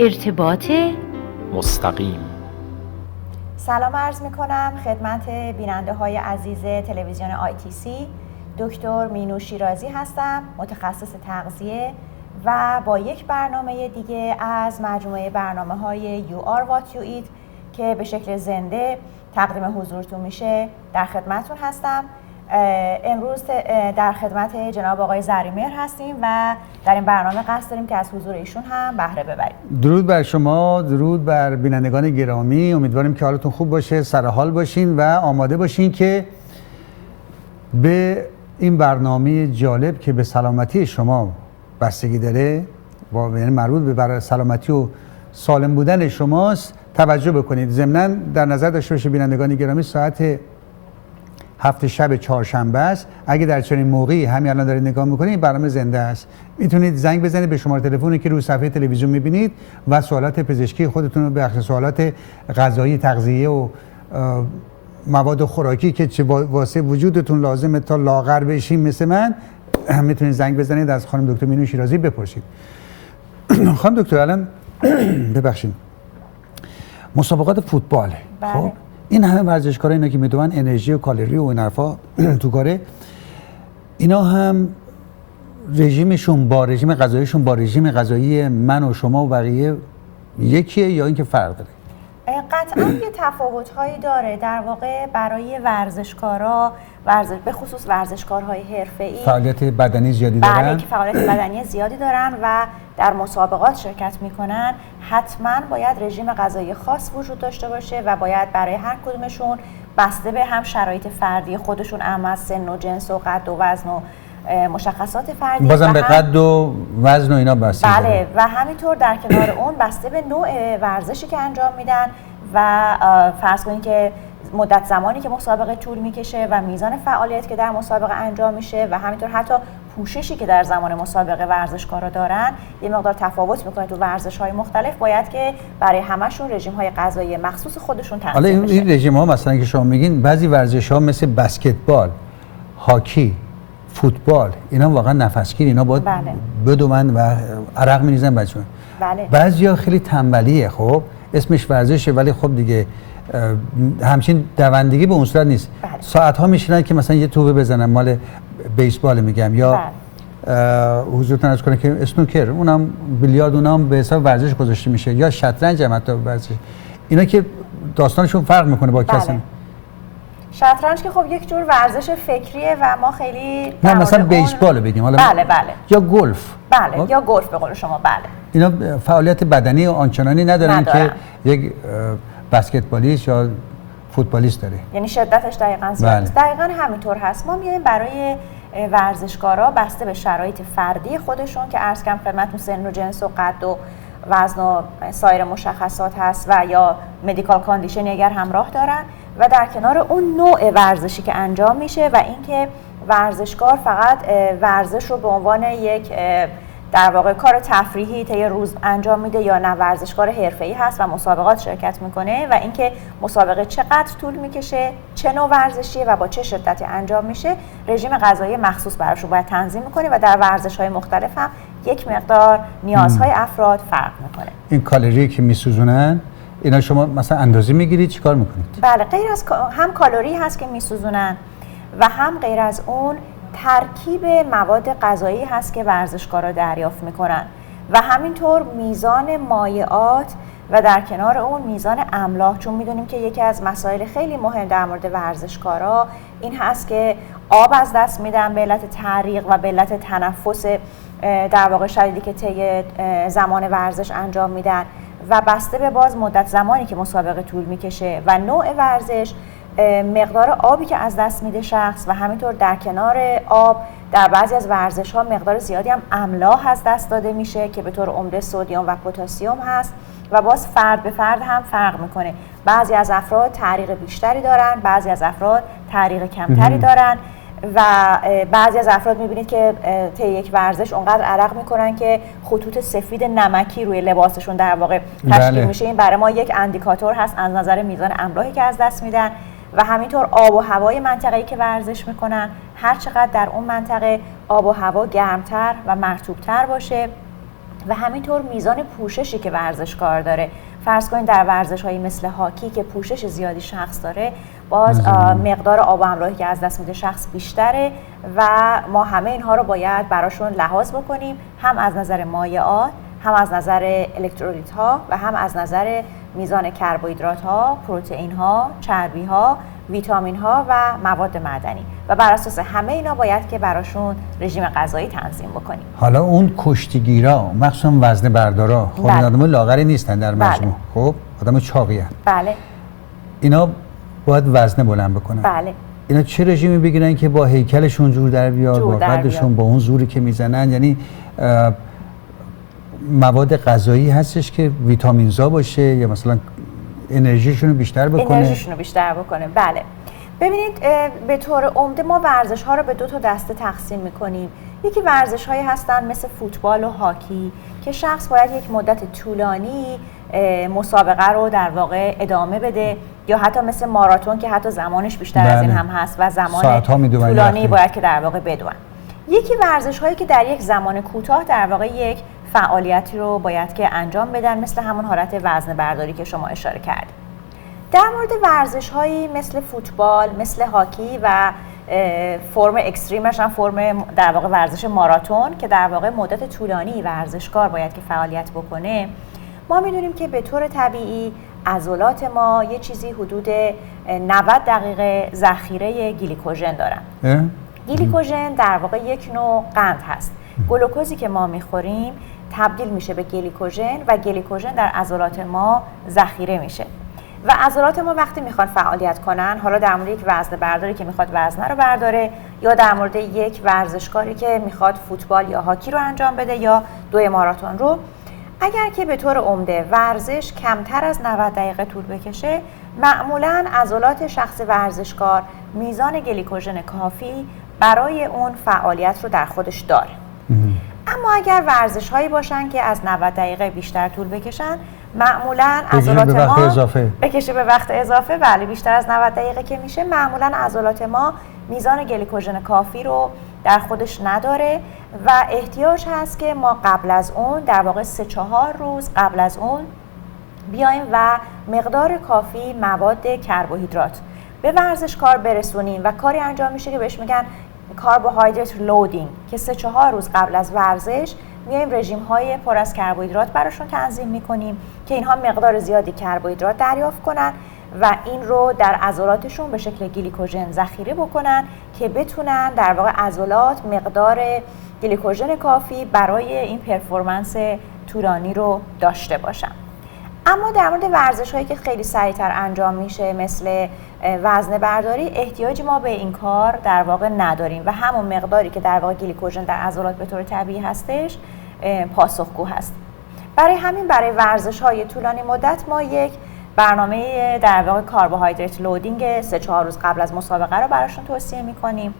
ارتباط مستقیم. سلام عرض می کنم خدمت بیننده های عزیز تلویزیون ITC. دکتر مینو شیرازی هستم، متخصص تغذیه و با یک برنامه دیگه از مجموعه برنامه‌های You Are What You Eat که به شکل زنده تقدیم حضورتون میشه در خدمتتون هستم. امروز در خدمت جناب آقای زریمهر هستیم و در این برنامه قصد داریم که از حضور ایشون هم بهره ببریم. درود بر شما، درود بر بینندگان گرامی. امیدواریم که حالتون خوب باشه، سرحال باشین و آماده باشین که به این برنامه جالب که به سلامتی شما بستگی داره، یعنی مربوط به سلامتی و سالم بودن شماست، توجه بکنید. ضمناً در نظر داشته باشید بینندگان گرامی ساعت 7 شب چهارشنبه است. اگه در چنین موقعی همین الان دارید نگاه میکنید، برنامه زنده است. میتونید زنگ بزنید به شماره تلفنی که روی صفحه تلویزیون میبینید و سوالات پزشکی خودتون رو بخش سوالات غذایی، تغذیه و مواد خوراکی که واسه وجودتون لازمه تا لاغر بشین مثل من، میتونید زنگ بزنید از خانم دکتر مینو شیرازی بپرسید. خانم دکتر الان ببخشید مسابقات فوتبال، خب این همه ورزشکارا اینا که میدونن انرژی و کالری و این حرفا تو کاره، اینا هم رژیمشون با رژیم غذاییشون با رژیم غذایی من و شما و بقیه یکیه یا اینکه فرق داره؟ قطعا یه تفاوت‌هایی داره. در واقع برای ورزشکارا به خصوص ورزشکارهای حرفه‌ای فعالیت بدنی زیادی دارن. بله، که فعالیت بدنی زیادی دارن و در مسابقات شرکت میکنن، حتما باید رژیم غذایی خاص وجود داشته باشه و باید برای هر کدومشون بسته به هم شرایط فردی خودشون، اما از سن و جنس و قد و وزن و مشخصات فردی، بازم به قد و وزن و اینا بسته. بله، و همینطور در کنار اون بسته به نوع ورزشی که انجام میدن و فرض کنید که مدت زمانی که مسابقه طول میکشه و میزان فعالیت که در مسابقه انجام میشه و همینطور حتی پوششی که در زمان مسابقه ورزشکارا دارن یه مقدار تفاوت میکنه تو ورزش‌های مختلف. باید که برای همشون رژیم‌های غذایی مخصوص خودشون تنظیم بشه. حالا این رژیم‌ها مثلا که شما میگین، بعضی ورزش‌ها مثل بسکتبال، هاکی، فوتبال، اینا واقعا نفسگیر، اینا باید بدومن و عرق می‌ریزن بچه‌ها. بله. بعضیا خیلی تنبلیه، خب اسمش ورزشه ولی خب دیگه همچین دوندگی به اون صورت نیست. بله. ساعت‌ها میشینن که مثلا یه توپه بزنن، مال بیسبال میگم، یا حضورتون عرض کنه که اسنوکر، اونم بیلیارد، اونم به حساب ورزش گذاشته میشه، یا شطرنج هم حتی ورزش. اینا که داستانشون فرق میکنه با کسانی. شطرنج که خب یک جور ورزش فکریه و ما خیلی نه مثلا بیسبال بگیم حالا. بله. یا گلف. بله، یا گلف به قول شما. بله. اینا فعالیت بدنی آنچنانی ندارن که یک بسکتبالیست یا فوتبالیست داره. یعنی شدتش دقیقاً زیاد است. دقیقاً همینطور هست. ما میایم برای ورزشکارا بسته به شرایط فردی خودشون که عرض کردم خدمتتون سن و جنس و قد و وزن و سایر مشخصات هست و یا مدیکال کاندیشن اگر همراه دارن و در کنار اون نوع ورزشی که انجام میشه و اینکه ورزشکار فقط ورزش رو به عنوان یک در واقع کار تفریحی طی روز انجام میده یا نه ورزشکار حرفه‌ای هست و مسابقات شرکت میکنه و اینکه مسابقه چقدر طول میکشه، چه نوع ورزشیه و با چه شدتی انجام میشه، رژیم غذایی مخصوص براش رو باید تنظیم میکنه و در ورزش‌های مختلف هم یک مقدار نیازهای افراد فرق میکنه. این کالری که میسوزونن، اینا شما مثلا اندازه میگیرید چیکار میکنید؟ بله، غیر از هم کالری هست که میسوزونن و هم غیر از اون ترکیب مواد غذایی هست که ورزشکارا دریافت میکنن و همینطور میزان مایعات و در کنار اون میزان املاح، چون میدونیم که یکی از مسائل خیلی مهم در مورد ورزشکارا این هست که آب از دست میدن به علت تعریق و به علت تنفس در واقع شدیدی که طی زمان ورزش انجام میدن و بسته به باز مدت زمانی که مسابقه طول میکشه و نوع ورزش، مقدار آبی که از دست میده شخص و همینطور در کنار آب در بعضی از ورزش‌ها مقدار زیادی هم املاح از دست داده میشه که به طور عمده سدیم و پتاسیم هست و باز فرد به فرد هم فرق میکنه. بعضی از افراد تعریق بیشتری دارن، بعضی از افراد تعریق کمتری دارن و بعضی از افراد میبینید که طی یک ورزش اونقدر عرق میکنن که خطوط سفید نمکی روی لباسشون در واقع تشکیل میشه. این برای ما یک اندیکاتور هست از نظر میزان املاحی که از دست میدن و همینطور آب و هوای منطقه‌ای که ورزش میکنن. هر چقدر در اون منطقه آب و هوا گرمتر و مرطوبتر باشه و همینطور میزان پوششی که ورزشکار داره. فرض کنید در ورزش‌هایی مثل هاکی که پوشش زیادی شخص داره، باز مقدار آب و همراهی که از دست میده شخص بیشتره و ما همه اینها رو باید براشون لحاظ بکنیم، هم از نظر مایعات، هم از نظر الکترولیت ها و هم از نظر میزان کربوهیدرات ها، پروتئین ها، چربی ها، ویتامین ها و مواد معدنی و بر اساس همه اینا باید که براشون رژیم غذایی تنظیم بکنیم. حالا اون کشتیگیرا مخصوصا وزنه بردارا خب این آدم لاغری نیستن در مجموع. خب آدم چاقی هستن. بله. اینا باید وزنه بلند بکنن. بله. اینا چه رژیمی بگیرن که با هیکلشون جور در بیاد، با قدشون، با اون زوری که میزنن؟ یعنی مواد غذایی هستش که ویتامینزا باشه یا مثلا انرژیشون رو بیشتر بکنه؟ بله. ببینید به طور عمده ما ورزش ها رو به 2 تا دسته تقسیم میکنیم. یکی ورزش هایی هستن مثل فوتبال و هاکی که شخص باید یک مدت طولانی مسابقه رو در واقع ادامه بده، یا حتی مثل ماراتون که حتی زمانش بیشتر از این هم هست و زمان طولانی باید که در واقع بدون. یکی ورزش هایی که در یک زمان کوتاه در واقع یک فعالیتی رو باید که انجام بدن، مثل همون حالت وزنه برداری که شما اشاره کردید. در مورد ورزش هایی مثل فوتبال، مثل هاکی و فرم اکستریمش هم فرم در واقع ورزش ماراتون که در واقع مدت طولانی ورزشکار باید که فعالیت بکنه، ما میدونیم که به طور طبیعی عضلات ما یه چیزی حدود 90 دقیقه ذخیره گلیکوژن دارن. گلیکوژن در واقع یک نوع قند هست. گلوکوزی که ما میخوریم تبدیل میشه به گلیکوژن و گلیکوژن در عضلات ما ذخیره میشه و عضلات ما وقتی میخوان فعالیت کنن، حالا در مورد یک وزنه برداری که میخواد وزنه رو برداره یا در مورد یک ورزشکاری که میخواد فوتبال یا هاکی رو انجام بده یا 2 ماراتون رو، اگر که به طور عمده ورزش کمتر از 90 دقیقه طول بکشه، معمولاً عضلات شخص ورزشکار میزان گلیکوژن کافی برای اون فعالیت رو در خودش داره. اما اگر ورزش هایی باشن که از 90 دقیقه بیشتر طول بکشن، معمولاً عضلات ما بکشه به وقت اضافه، بله بیشتر از 90 دقیقه که میشه، معمولاً عضلات ما میزان گلیکوژن کافی رو در خودش نداره و احتیاج هست که ما قبل از اون در واقع 3-4 روز قبل از اون بیایم و مقدار کافی مواد کربوهیدرات به ورزشکار برسونیم و کاری انجام میشه که بهش میگن کربوهیدرات لودینگ، که 3-4 روز قبل از ورزش میایم رژیم های پر از کربوهیدرات براشون تنظیم میکنیم که اینها مقدار زیادی کربوهیدرات دریافت کنن و این رو در عضلاتشون به شکل گلیکوژن ذخیره بکنن که بتونن در واقع عضلات مقدار گلیکوژن کافی برای این پرفورمنس طولانی رو داشته باشن. اما در مورد ورزش هایی که خیلی سریعتر انجام میشه مثل وزنه برداری، احتیاجی ما به این کار در واقع نداریم و همون مقداری که در واقع گلیکوژن در عضلات به طور طبیعی هستش پاسخگو هست. برای همین برای ورزش های طولانی مدت ما یک برنامه در واقع کربوهیدرات لودینگ 3-4 روز قبل از مسابقه رو براشون توصیه میکنیم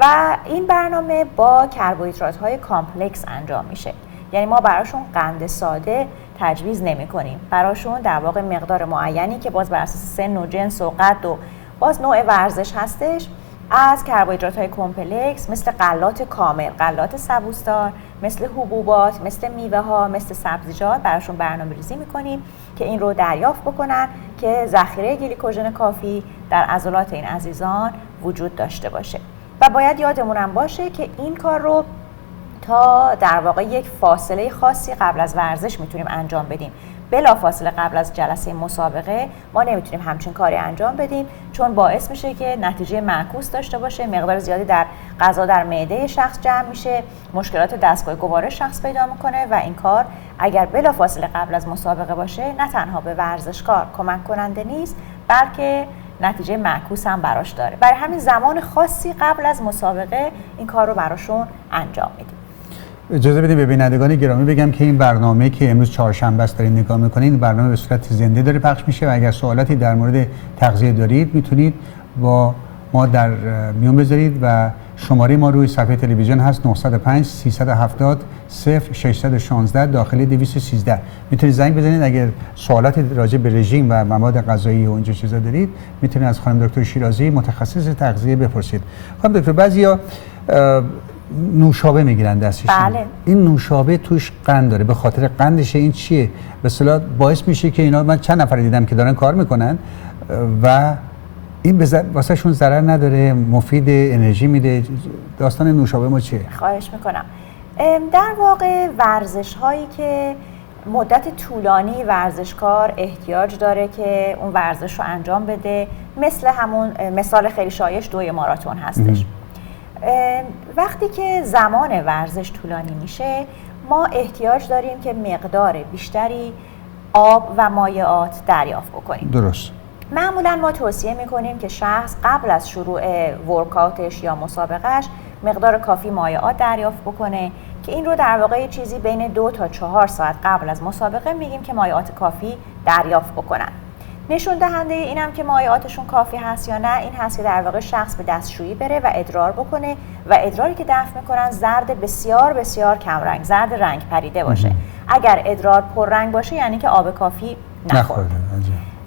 و این برنامه با کربوهیدرات های کامپلکس انجام میشه. یعنی ما براشون قند ساده تجویز نمی کنیم، براشون در واقع مقدار معینی که باز بر اساس سن و جنس و قد و باز نوع ورزش هستش از کربوهیدرات های کمپلکس مثل غلات کامل، غلات سبوسدار، مثل حبوبات، مثل میوه ها، مثل سبزیجات براشون برنامه ریزی می کنیم که این رو دریافت بکنن که ذخیره گلیکوژن کافی در عضلات این عزیزان وجود داشته باشه. و باید یادمونم باشه که این کار رو تا در واقع یک فاصله خاصی قبل از ورزش میتونیم انجام بدیم. بلا فاصله قبل از جلسه مسابقه ما نمیتونیم همچین کاری انجام بدیم، چون باعث میشه که نتیجه معکوس داشته باشه، مقدار زیادی در غذا در معده شخص جمع میشه، مشکلات دستگاه گوارش شخص پیدا میکنه و این کار اگر بلا فاصله قبل از مسابقه باشه نه تنها به ورزشکار کمک کننده نیست، بلکه نتیجه معکوس هم براش داره. برای همین زمان خاصی قبل از مسابقه این کار رو براشون انجام میدیم. اجازه بدید به بینندگان گرامی بگم که این برنامه که امروز چهارشنبه است دارید نگاه میکنید، این برنامه به صورت زنده داره پخش میشه و اگر سوالاتی در مورد تغذیه دارید میتونید با ما در میون بذارید و شماره ما روی صفحه تلویزیون هست 905 370 0616 داخلی 213. میتونید زنگ بزنید اگر سوالاتی راجع به رژیم و مواد غذایی و اینجور چیزا دارید میتونید از خانم دکتر شیرازی متخصص تغذیه بپرسید. خانم دکتر، بعضیا نوشابه میگیرن دستشون. بله. این نوشابه توش قند داره، به خاطر قندشه. این چیه؟ به اصطلاح باعث میشه که اینا، من چند نفر دیدم که دارن کار میکنن و این واسه شون ضرر نداره، مفید، انرژی میده. داستان نوشابه ما چیه؟ خواهش میکنم. در واقع ورزش هایی که مدت طولانی ورزشکار احتیاج داره که اون ورزش رو انجام بده، مثل همون مثال خیلی شایع دوی ماراتون هستش. وقتی که زمان ورزش طولانی میشه، ما احتیاج داریم که مقدار بیشتری آب و مایعات دریافت بکنیم. درست. معمولا ما توصیه میکنیم که شخص قبل از شروع ورکاوتش یا مسابقهش مقدار کافی مایعات دریافت بکنه که این رو در واقع چیزی بین 2 تا 4 ساعت قبل از مسابقه میگیم که مایعات کافی دریافت بکنن. نشون دهنده اینم که مایعاتشون کافی هست یا نه این هست که در واقع شخص به دستشویی بره و ادرار بکنه و ادراری که دفع میکنن زرد بسیار بسیار کمرنگ، زرد رنگ پریده باشه. اگر ادرار پررنگ باشه یعنی که آب کافی نخورده.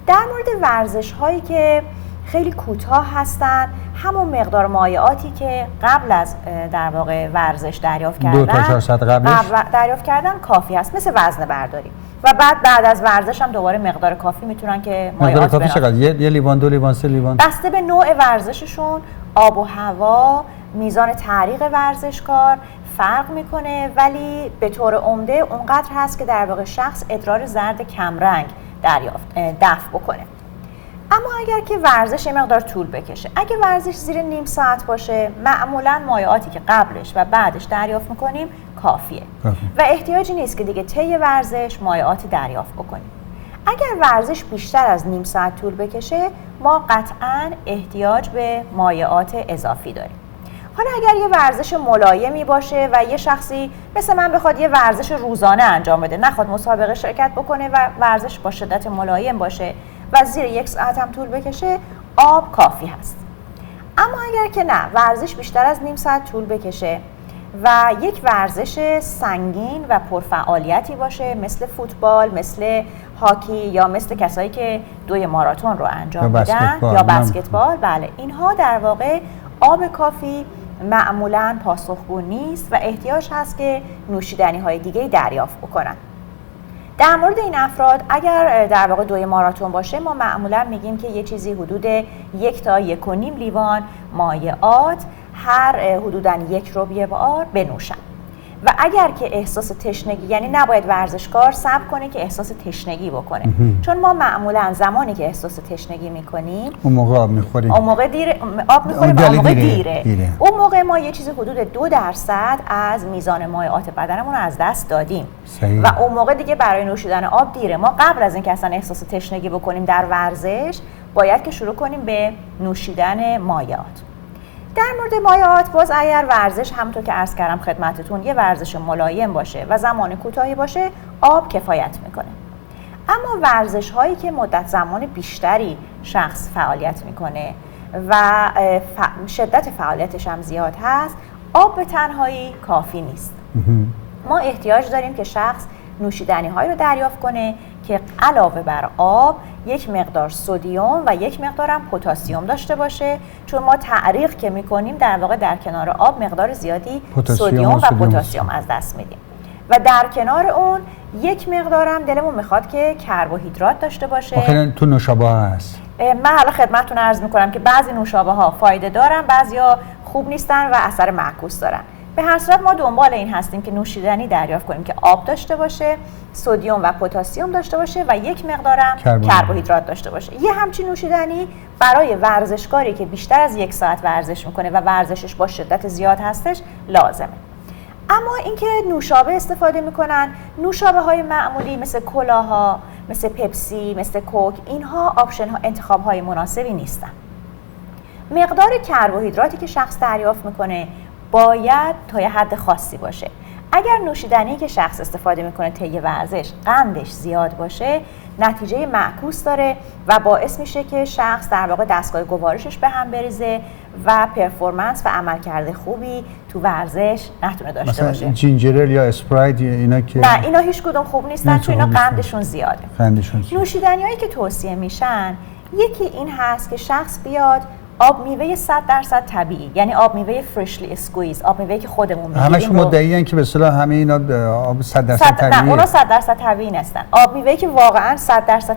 در مورد ورزش هایی که خیلی کوتاه هستن، همون مقدار مایعاتی که قبل از در واقع ورزش دریافت کردن 2 تا 4 ساعت قبلش دریافت کردن کافی هست، مثل وزنه برداری. و بعد از ورزش هم دوباره مقدار کافی میتونن که مایعات مقدار کافی چقدر؟ یه لیوان، 2 لیوان، 3 لیوان؟ بسته به نوع ورزششون، آب و هوا، میزان تعریق ورزشکار فرق میکنه، ولی به طور عمده اونقدر هست که در واقع شخص ادرار زرد کمرنگ دفع بکنه. اما اگر که ورزش یه مقدار طول بکشه، اگه ورزش زیر نیم ساعت باشه، معمولاً مایعاتی که قبلش و بعدش دریافت میکنیم کافیه و احتیاجی نیست که دیگه طی ورزش مایعاتی دریافت بکنیم. اگر ورزش بیشتر از نیم ساعت طول بکشه، ما قطعاً احتیاج به مایعات اضافی داریم. حالا اگر یه ورزش ملایمی باشه و یه شخصی مثل من بخواد یه ورزش روزانه انجام بده، نخواد مسابقه شرکت بکنه و ورزش با شدت ملایم باشه و زیر 1 ساعت هم طول بکشه، آب کافی هست. اما اگر که نه، ورزش بیشتر از نیم ساعت طول بکشه و یک ورزش سنگین و پرفعالیتی باشه، مثل فوتبال، مثل هاکی یا مثل کسایی که دوی ماراتون رو انجام میدن یا بسکتبال، بله، اینها در واقع آب کافی معمولاً پاسخگو نیست و احتیاج هست که نوشیدنی های دیگه دریافت بکنن. در مورد این افراد اگر در واقع دوی ماراتون باشه، ما معمولاً میگیم که یه چیزی حدود 1 تا 1.5 لیوان مایعات هر حدوداً 1 ربع بار بنوشن. و اگر که احساس تشنگی، یعنی نباید ورزشکار صبر کنه که احساس تشنگی بکنه، چون ما معمولا زمانی که احساس تشنگی میکنیم اون موقع آب میخوریم، اون موقع آب میخوریم، اون موقع دیره. اون موقع ما یه چیزی حدود 2% از میزان مایعات بدنمون رو از دست دادیم. صحیح. و اون موقع دیگه برای نوشیدن آب دیره. ما قبل از اینکه اصلا احساس تشنگی بکنیم در ورزش، باید که شروع کنیم به نوشیدن مایعات. در مورد مایعات، باز اگر ورزش همونطور که عرض کردم خدمتتون یه ورزش ملایم باشه و زمان کوتاهی باشه، آب کفایت میکنه. اما ورزش هایی که مدت زمان بیشتری شخص فعالیت میکنه و شدت فعالیتش هم زیاد هست، آب به تنهایی کافی نیست. ما احتیاج داریم که شخص نوشیدنی هایی رو دریافت کنه که علاوه بر آب یک مقدار سدیم و یک مقدار هم پتاسیم داشته باشه، چون ما تعریق که میکنیم در واقع در کنار آب مقدار زیادی سدیم و پتاسیم از دست میدیم و در کنار اون یک مقدار هم دلمون میخواد که کربوهیدرات داشته باشه. آخرین تو نوشابه ها هست. من حالا خدمتتون عرض میکنم که بعضی نوشابه ها فایده دارن، بعضیا خوب نیستن و اثر معکوس دارن. به هر صورت ما دنبال این هستیم که نوشیدنی دریافت کنیم که آب داشته باشه، سدیم و پتاسیم داشته باشه و یک مقدارم کربوهیدرات داشته باشه. یه همچین نوشیدنی برای ورزشکاری که بیشتر از 1 ساعت ورزش میکنه و ورزشش با شدت زیاد هستش لازمه. اما اینکه نوشابه استفاده میکنن، نوشابه های معمولی مثل کلاها، مثل پپسی، مثل کوک، اینها آپشن ها، انتخاب های مناسبی نیستن. مقدار کربوهیدراتی که شخص دریافت میکنه باید تا یه حد خاصی باشه. اگر نوشیدنی که شخص استفاده میکنه طی ورزش قندش زیاد باشه، نتیجه معکوس داره و باعث میشه که شخص در واقع دستگاه گوارشش به هم بریزه و پرفورمنس و عملکرد خوبی تو ورزش نتونه داشته باشه. مثلا جینجر یا اسپرایت اینا که نه، اینا هیچ کدوم خوب نیستن چون اینا قندشون زیاده. قندشون زیاده. نوشیدنیایی که توصیه میشن، یکی این هست که شخص بیاد آب میوه 100% طبیعی، یعنی آب میوه فرشلی اسکویز، آب میوه که خودمون میگیریم. همشون مدعیان که به اصطلاح همه اینا آب 100% طبیعیه. نه، اونا 100% طبیعی نیستن. آب میوه که واقعا 100%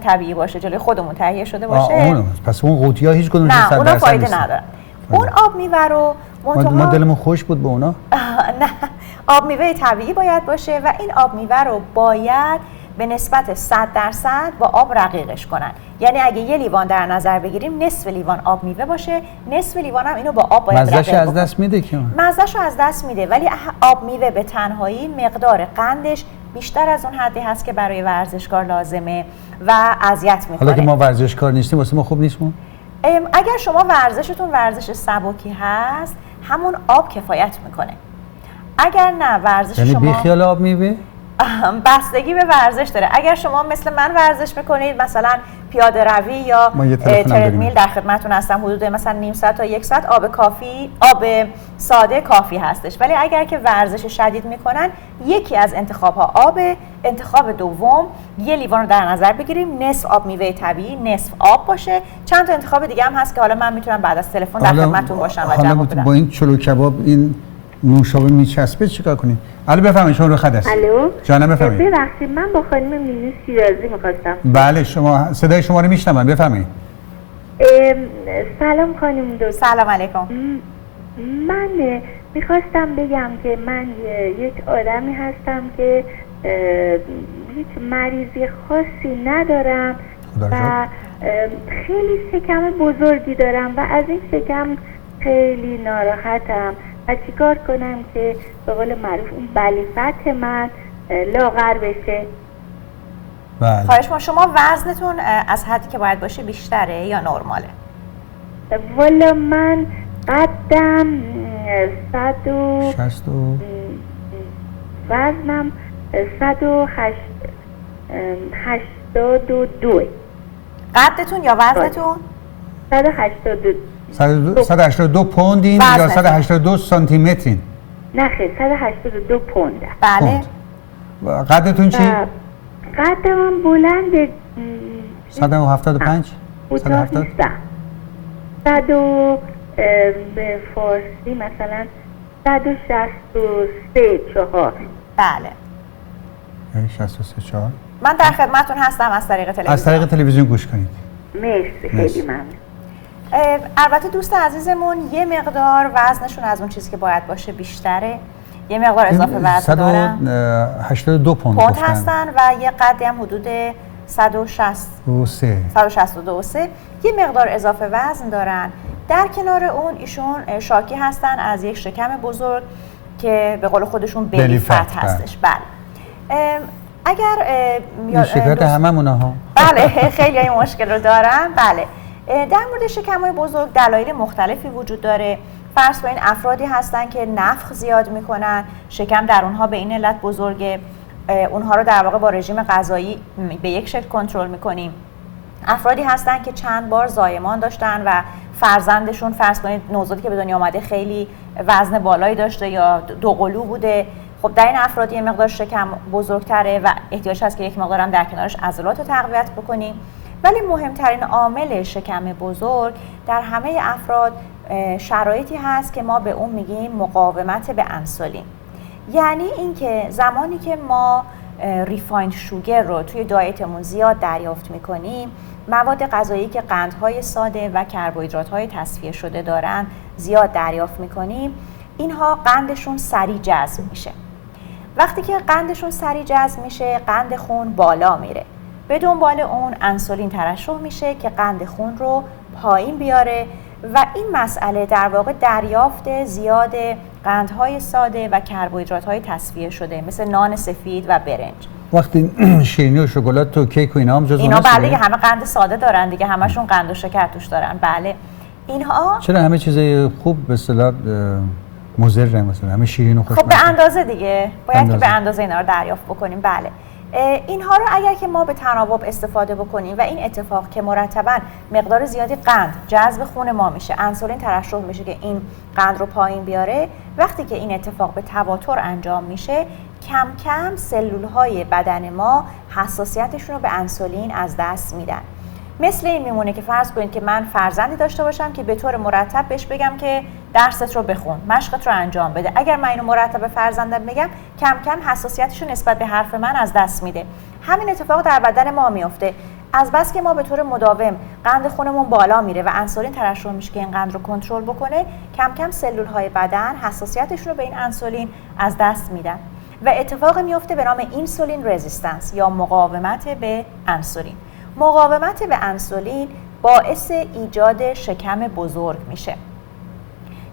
طبیعی باشه، جلوی خودمون تهیه شده باشه. پس اون قوطی‌ها هیچ کدومش 100% نه، اونا فایده ندارن. اون آب میوه رو ما دلمون خوش بود به اونا. نه، آب میوه طبیعی باید باشه و این آب میوه رو باید به نسبت 100% با آب رقیقش کنن. یعنی اگه یه لیوان در نظر بگیریم، نصف لیوان آب میوه باشه، نصف لیوان هم اینو با آب باید رقیق مزه‌شو از دست میده که مزه‌شو از دست میده، ولی آب میوه به تنهایی مقدار قندش بیشتر از اون حدی هست که برای ورزشکار لازمه و اذیت میکنه. حالا که ما ورزشکار نیستیم واسه ما خوب نیستمون؟ اگر شما ورزشتون ورزش سبکی هست، همون آب کفایت میکنه. اگر نه ورزش یعنی شما بی خیال آب میوه؟ بستگی به ورزش داره. اگر شما مثل من ورزش میکنید، مثلا پیاده روی یا تردمیل، در خدمتتون هستم، حدود مثلا نیم ساعت تا یک ساعت آب ساده کافی هستش. ولی اگر که ورزش شدید میکنن، یکی از انتخاب‌ها آب. انتخاب دوم، یه لیوان رو در نظر بگیریم، نصف آب میوه طبیعی، نصف آب باشه. چند تا انتخاب دیگه هم هست که حالا من میتونم بعد از تلفن در خدمتتون باشم و جواب بدم. با این چلو کباب این نوشابه میچسبه چیکار کنیم؟ الو بفرمایید، شما رو خط هست. الو جانم بفرمایید. ببخشید، من با خانم مینی شیرازی می‌خواستم. بله، شما صدای شما رو میشنوم، بفرمایید. سلام خانم دکتر. سلام علیکم. من میخواستم بگم که من یک آدمی هستم که هیچ مریضی خاصی ندارم و خیلی شکم بزرگی دارم و از این شکم خیلی ناراحتم و چیکار کنم که به قول معروف اون بلیفت من لاغر بشه؟ بله. خواهش می‌کنم. شما وزنتون از حدی که باید باشه بیشتره یا نرماله؟ والا من قدم 160 وزنم 182. قدتون یا وزنتون؟ 182 پوندین یا 182 سانتی مترین؟ نه خیلی 182 پونده. بله. قدتون چی؟ قدم بلند 175 170 به فارسی مثلا 163 4. بله 63 4. من در خدمتتون هستم از طریق تلویزیون. از طریق تلویزیون گوش کنید. مرسی، خیلی ممنون. البته دوست عزیزمون یه مقدار وزنشون از اون چیزی که باید باشه بیشتره، یه مقدار اضافه وزن دارن. 182 پوند هستن و یه قدی هم حدود 162 یه مقدار اضافه وزن دارن. در کنار اون ایشون شاکی هستن از یک شکم بزرگ که به قول خودشون بلی فت هستش. بله. اگر شکایت هممونه ها. بله، خیلی این مشکل رو دارن. بله. در مورد شکم‌های بزرگ دلایل مختلفی وجود داره. فرض کنین افرادی هستن که نفخ زیاد میکنن، شکم در اونها به این علت بزرگه، اونها رو در واقع با رژیم غذایی به یک شکل کنترل میکنیم. افرادی هستن که چند بار زایمان داشتن و فرزندشون، فرض کنید نوزادی که به دنیا آمده خیلی وزن بالایی داشته یا دوقلو بوده، خب در این افراد یه مقدار شکم بزرگتره و احتیاج هست که یک مقدار هم در کنارش عضلات رو تقویت بکنیم. ولی مهمترین عامل شکم بزرگ در همه افراد شرایطی هست که ما به اون میگیم مقاومت به انسولین. یعنی اینکه زمانی که ما ریفایند شوگر رو توی دایتمون زیاد دریافت میکنیم، مواد غذایی که قندهای ساده و کربوهیدرات‌های تصفیه شده دارن زیاد دریافت میکنیم، اینها قندشون سریع جذب میشه. وقتی که قندشون سریع جذب میشه، قند خون بالا میره. به دنبال اون انسولین ترشح میشه که قند خون رو پایین بیاره و این مسئله در واقع دریافت زیاد قندهای ساده و کربوهیدرات‌های تصفیه شده مثل نان سفید و برنج. وقتی شیرینی و شکلات و کیک و اینا هم جزو اینا بله همه قند ساده دارن دیگه، همشون قند و شکر توش دارن. بله اینها چرا همه چیزای خوب به اصطلاح مضر مثلا همه شیرین و خوشمزه؟ خب به اندازه دیگه باید که به اندازه اینا رو دریافت بکنیم. بله اینها رو اگر که ما به تناوب استفاده بکنیم و این اتفاق که مرتباً مقدار زیادی قند جذب خون ما میشه، انسولین ترشح میشه که این قند رو پایین بیاره، وقتی که این اتفاق به تواتر انجام میشه، کم کم سلول‌های بدن ما حساسیتشون رو به انسولین از دست میدن مثل این میمونه که فرض کنید که من فرزندی داشته باشم که به طور مرتب بهش بگم که درست رو بخون، مشقت رو انجام بده. اگر من اینو مرتب به فرزندم بگم، کم کم حساسیتش رو نسبت به حرف من از دست میده. همین اتفاق در بدن ما میفته. از بس که ما به طور مداوم قند خونمون بالا میره و انسولین ترشح میشه که این قند رو کنترل بکنه، کم کم سلول‌های بدن حساسیتشون رو به این انسولین از دست میدن و اتفاقی میفته به نام اینسولین رزिस्टنس یا مقاومت به انسولین. مقاومت به انسولین باعث ایجاد شکم بزرگ میشه.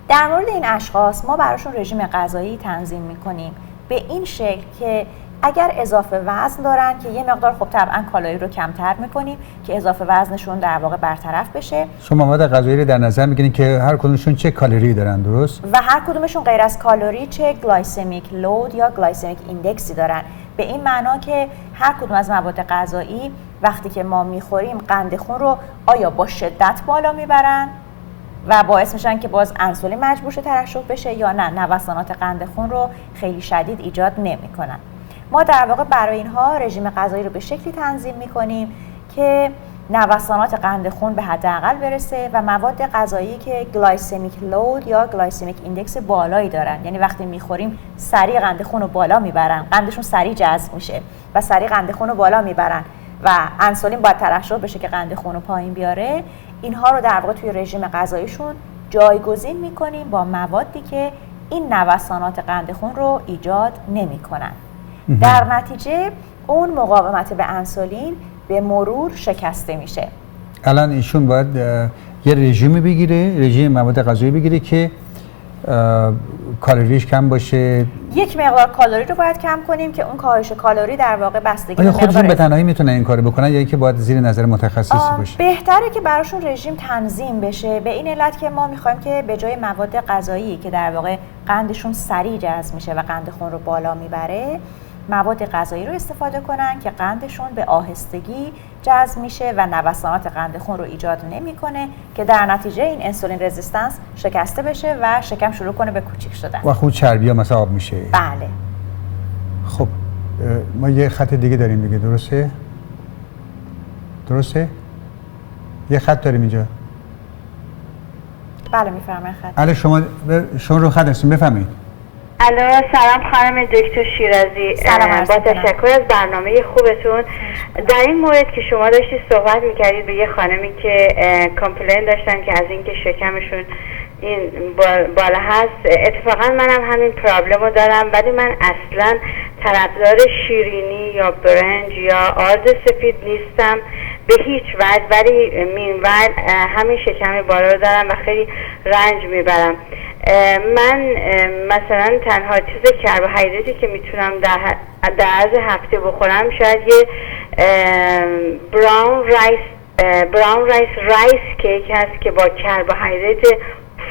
در مورد این اشخاص ما براشون رژیم غذایی تنظیم میکنیم به این شکل که اگر اضافه وزن دارن که یه مقدار خب طبعا کالری رو کمتر میکنیم که اضافه وزنشون در واقع برطرف بشه. شما مواد غذایی رو در نظر میگیرین که هر کدومشون چه کالری دارن، درست؟ و هر کدومشون غیر از کالری چه گلایسمیک لود یا گلایسمیک ایندکسی دارن. به این معنا که هر کدوم از مواد غذایی وقتی که ما میخوریم قند خون رو آیا با شدت بالا میبرن و باعث میشن که باز انسولین مجبور شه ترشح بشه یا نه نوسانات قند خون رو خیلی شدید ایجاد نمیکنن. ما در واقع برای اینها رژیم غذایی رو به شکلی تنظیم میکنیم که نوسانات قند خون به حداقل برسه و مواد غذایی که گلایسمیک لود یا گلایسمیک ایندکس بالایی دارن، یعنی وقتی میخوریم سریع قند خون رو بالا میبرن، قندشون سریع جذب میشه و سریع قند خون رو بالا میبرن و انسولین باید ترشح بشه که قند خون رو پایین بیاره، اینها رو در واقع توی رژیم غذاییشون جایگزین میکنیم با موادی که این نوسانات قند خون رو ایجاد نمیکنن. در نتیجه اون مقاومت به انسولین به مرور شکسته میشه. الان ایشون باید یه رژیمی بگیره، رژیم مواد غذایی بگیره که کالریش کم باشه. یک مقدار کالری رو باید کم کنیم که اون کاهش کالری در واقع بستگی به خودشون به تنهایی میتونن این کارو بکنن یا اینکه باید زیر نظر متخصصی باشه؟ بهتره که براشون رژیم تنظیم بشه به این علت که ما میخوایم که به جای مواد غذایی که در واقع قندشون سریع جذب میشه و قند خون رو بالا میبره، مواد غذایی رو استفاده کنن که قندشون به آهستگی جذب میشه و نوسانات قند خون رو ایجاد نمیکنه که در نتیجه این انسولین رزिस्टنس شکسته بشه و شکم شروع کنه به کوچیک شدن و خود چربی‌ها مثلا آب میشه. بله. خب ما یه خط دیگه داریم دیگه، درسته؟ درسته؟ یه خط داریم اینجا. بله میفرمایید خط. الان شما رو خط هستین، بفهمید. الو، سلام خانم دکتر شیرازی. با تشکر از برنامه خوبتون. در این مورد که شما داشتید صحبت میکردید به یه خانمی که کامپلین داشتن که از اینکه شکمشون این بالا هست، اتفاقا منم همین پرابلم رو دارم، ولی من اصلا طرفدار شیرینی یا برنج یا آرد سفید نیستم به هیچ وجه، ولی مینور همین شکم بالا رو دارم و خیلی رنج میبرم. من مثلا تنها چیز کربوهیدراتی که میتونم در عرض هفته بخورم شاید یه براون رایس کیک هست که با کربوهیدرات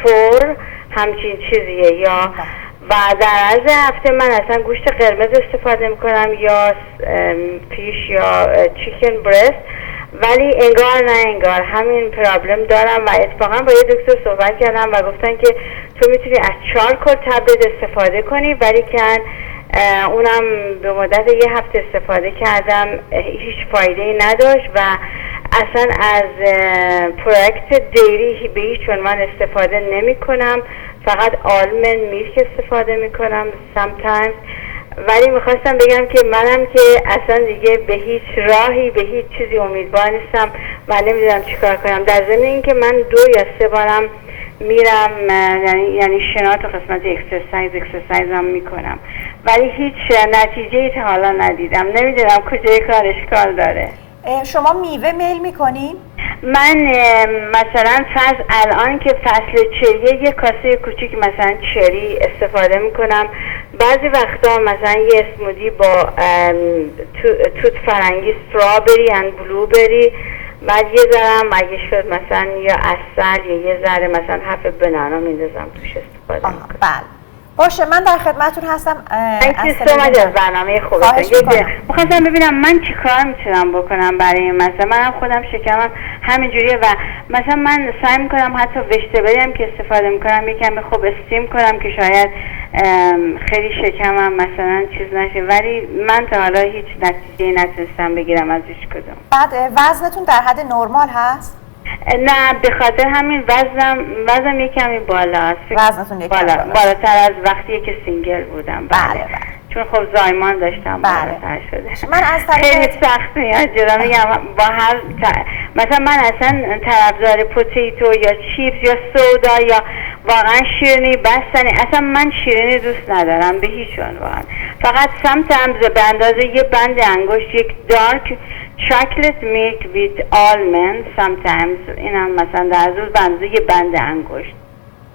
فور همچین چیزیه، یا و در عرض هفته من اصلا گوشت قرمز استفاده میکنم یا فیش یا چیکن برست، ولی انگار نه انگار همین پرابلم دارم و اتفاقا با یه دکتر صحبت کردم و گفتن که تو میتونی از چارکول تبلت استفاده کنی، ولی که اونم به مدت یه هفته استفاده کردم هیچ فایده ای نداشت و اصلا از پروڈکت دیری به هیچ عنوان استفاده نمی کنم، فقط آلمند میلک استفاده می کنم sometimes. ولی میخواستم بگم که منم که اصلا دیگه به هیچ راهی به هیچ چیزی امیدوار نیستم و نمیدونم چیکار کنم، در ضمن اینکه من 2 یا 3 بارم میرم یعنی شنات و قسمت اکسرسایز هم میکنم، ولی هیچ نتیجه تا حالا ندیدم. نمیدونم کجای کارش کار داره. شما میوه میل میکنین؟ من مثلا الان که فصل چریه یه کاسه کوچیک مثلا چری استفاده میکنم، بعضی وقتا مثلا یه اسمودی با توت فرنگی، استرابری اند بلوبری، بعد یه ذرم اگه شد مثلا یا عسل یا یه ذره مثلا حرف بنانا میندازم توش استفاده میکنم. بله باشه، من در خدمتتون هستم. از برنامه خوبه. می‌خواستم ببینم من چی کار میتونم بکنم برای این مسئله. منم خودم شکمم همینجوریه و مثلا من سعی میکنم حتی وجتبلی هم که استفاده میکنم یکم خوب استیم کنم که شاید خیلی شکمم مثلا چیز نشه، ولی من تا حالا هیچ نتیجه نتونستم بگیرم از هیچ کدوم. بعد وزنتون در حد نرمال هست؟ نه، به خاطر همین وزنم یک کمی بالاست. وزنتون یک کمی بالاتر از وقتی که سینگل بودم. بله. چون خب زایمان داشتم بالاتر شده. من از خیلی سخت میاد جدا میگم با هر مثلا من اصلا طرفدار پوتیتو یا چیپس یا سودا یا واقعا شیرینی بستنی، اصلا من شیرینی دوست ندارم به هیچ عنوان. فقط sometimes به اندازه یه بند انگشت یک دارک chocolate milk with almond sometimes، اینم مثلا در روز به اندازه یه بند انگشت،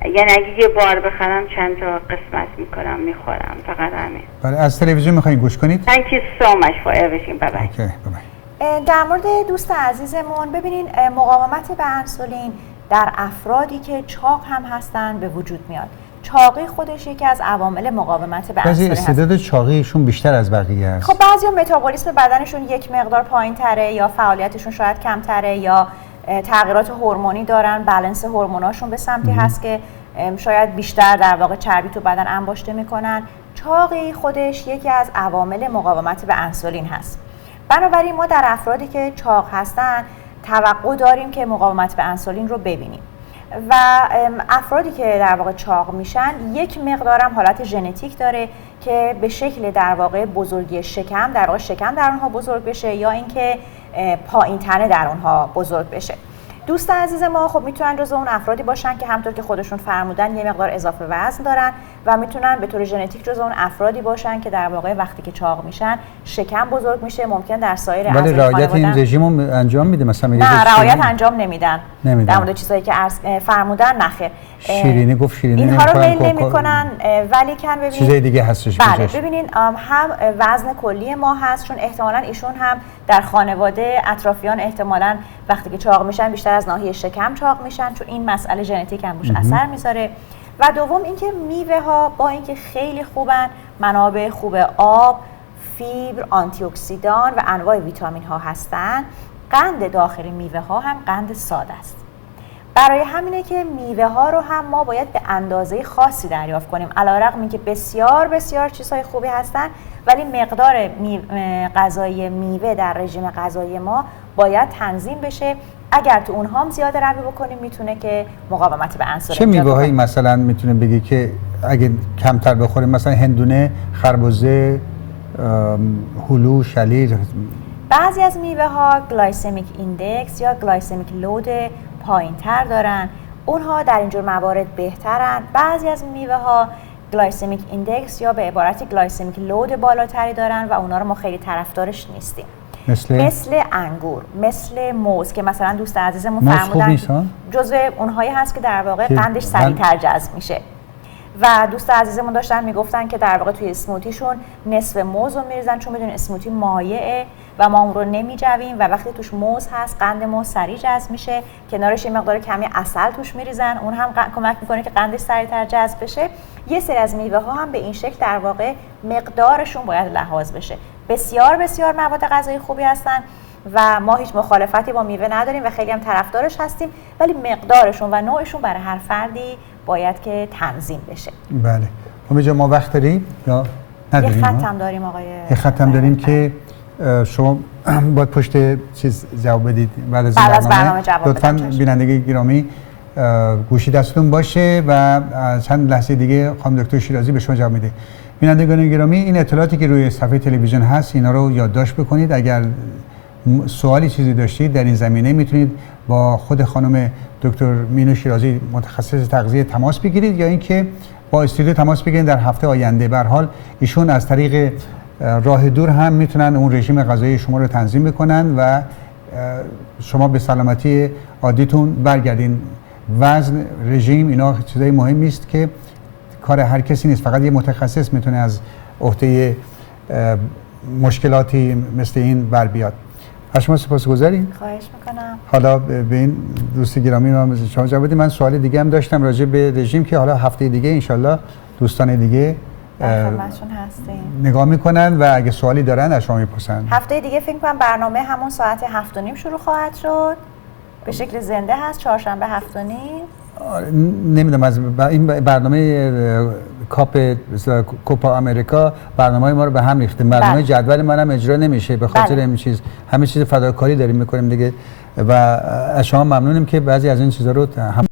یعنی اگه یه بار بخرم چند تا قسمت میکنم میخورم، فقط همین. بله، از تلویزیون میخواین گوش کنید؟ Thank you so much for everything. bye bye. Okay, bye bye. در مورد دوست عزیزمون ببینین مقاومت به انسولین در افرادی که چاق هم هستن به وجود میاد. چاقی خودش یکی از عوامل مقاومت به انسولین هست. استعداد چاقیشون بیشتر از بقیه است. خب بعضیا متابولیسم بدنشون یک مقدار پایین‌تره یا فعالیتشون شاید کمتره یا تغییرات هورمونی دارن، بالانس هورموناشون به سمتی هست که شاید بیشتر در واقع چربی تو بدن انباشته میکنن. چاقی خودش یکی از عوامل مقاومت به انسولین هست. بنابراین ما در افرادی که چاق هستن توقع داریم که مقاومت به انسولین رو ببینیم و افرادی که در واقع چاق میشن یک مقدارم حالت ژنتیک داره که به شکل در واقع بزرگی شکم، در واقع شکم در اونها بزرگ بشه یا اینکه پایین تنه در اونها بزرگ بشه. دوست عزیز ما خب میتونن جزو اون افرادی باشن که همونطور که خودشون فرمودن یه مقدار اضافه وزن دارن و میتونن به طور ژنتیک جزو اون افرادی باشن که در واقع وقتی که چاق میشن شکم بزرگ میشه، ممکن در سایر اعضای ولی رعایت این رژیم رو انجام میده مثلا؟ نه، رعایت انجام نمیدن. در مورد چیزایی که فرمودن نخیر. شیرینی گفت شیرینی اینها رو میل نمیکنن، ولی کن ببینید چیزای دیگه هستش. بله ببینین هم وزن کلی ما هست، چون احتمالاً ایشون هم در خانواده اطرافیان احتمالاً وقتی که چاق میشن بیشتر از ناحیه شکم چاق میشن، چون این مسئله ژنتیک هم روش اثر میذاره. و دوم اینکه میوه ها با اینکه خیلی خوبن، منابع خوب آب، فیبر، آنتی اکسیدان و انواع ویتامین ها هستن، قند داخل میوه ها هم قند ساده است. برای همینه که میوه ها رو هم ما باید به اندازه خاصی دریافت کنیم، علیرغم اینکه بسیار بسیار چیزهای خوبی هستن، ولی مقدار غذایی میوه در رژیم غذایی ما باید تنظیم بشه. اگر تو اونها هم زیاده روی بکنیم میتونه که مقاومت به انسولین. چه میوه هایی مثلا میتونه بگی که اگه کمتر بخوریم، مثلا هندونه، خربزه، هلو، شلیل؟ بعضی از میوه ها گلایسمیک ایندکس یا گلایسمیک لود پایین‌تر دارن، اونها در اینجور موارد بهترن. بعضی از میوه ها گلایسمیک ایندکس یا به عبارتی گلایسمیک لود بالاتری دارن و اونا رو ما خیلی طرفدارش نیستیم. مثل انگور، مثل موز که مثلا دوست عزیزمون فرمودن جزء اونهایی هست که در واقع قندش سریع‌تر جذب میشه. و دوست عزیزمون داشتن میگفتن که در واقع توی اسموتیشون نصف موز رو میریزن، چون میدونن اسموتی مایعه و ما اون رو نمیجویم و وقتی توش موز هست قند موز سریع جذب میشه، کنارش یه مقدار کمی عسل توش میریزن، اون هم کمک میکنه که قندش سریعتر جذب بشه. یه سری از میوه ها هم به این شکل در واقع مقدارشون باید لحاظ بشه. بسیار بسیار مواد غذایی خوبی هستن و ما هیچ مخالفتی با میوه نداریم و خیلی هم طرفدارش هستیم، ولی مقدارشون و نوعشون برای هر فردی باید که تنظیم بشه. بله. امید جان ما وقت داریم یا نداریم؟ یه خط هم داریم آقای. یه خط هم داریم که شما باید پشت چیز جواب بدید بعد از برنامه جواب لطفاً بینندگان گرامی گوشی دستتون باشه و چند لحظه دیگه خانم دکتر شیرازی به شما جواب میده. بینندگان گرامی، این اطلاعاتی که روی صفحه تلویزیون هست اینا رو یادداشت بکنید. اگر سوالی چیزی داشتید در این زمینه میتونید با خود خانم دکتر مینو شیرازی متخصص تغذیه تماس بگیرید یا اینکه با استودیو تماس بگیرید در هفته آینده. به هر حال ایشون از طریق راه دور هم میتونن اون رژیم غذایی شما رو تنظیم بکنن و شما به سلامتی عادیتون برگردین. وزن، رژیم، اینا چیزای مهمی است که کار هر کسی نیست، فقط یه متخصص میتونه از عهده مشکلاتی مثل این بر بیاد. از شما سپاسگزاریم. خواهش میکنم. حالا به این دوست گرامی رو شما جواب بدید. من سوال دیگه هم داشتم راجع به رژیم که حالا هفته دیگه انشالله دوستان دیگه نگاه میکنن و اگه سوالی دارن از شما میپرسن. هفته دیگه فکر کنم برنامه همون ساعت 7:30 شروع خواهد شد. به شکل زنده هست، چهارشنبه 7:30. نمیدونم از این برنامه کوپا آمریکا برنامه ما رو به هم ریختیم. برنامه جدول منم اجرا نمیشه به خاطر این چیز، همه چیز فداکاری داریم میکنیم دیگه و از شما ممنونیم که بعضی از این چیزا رو هم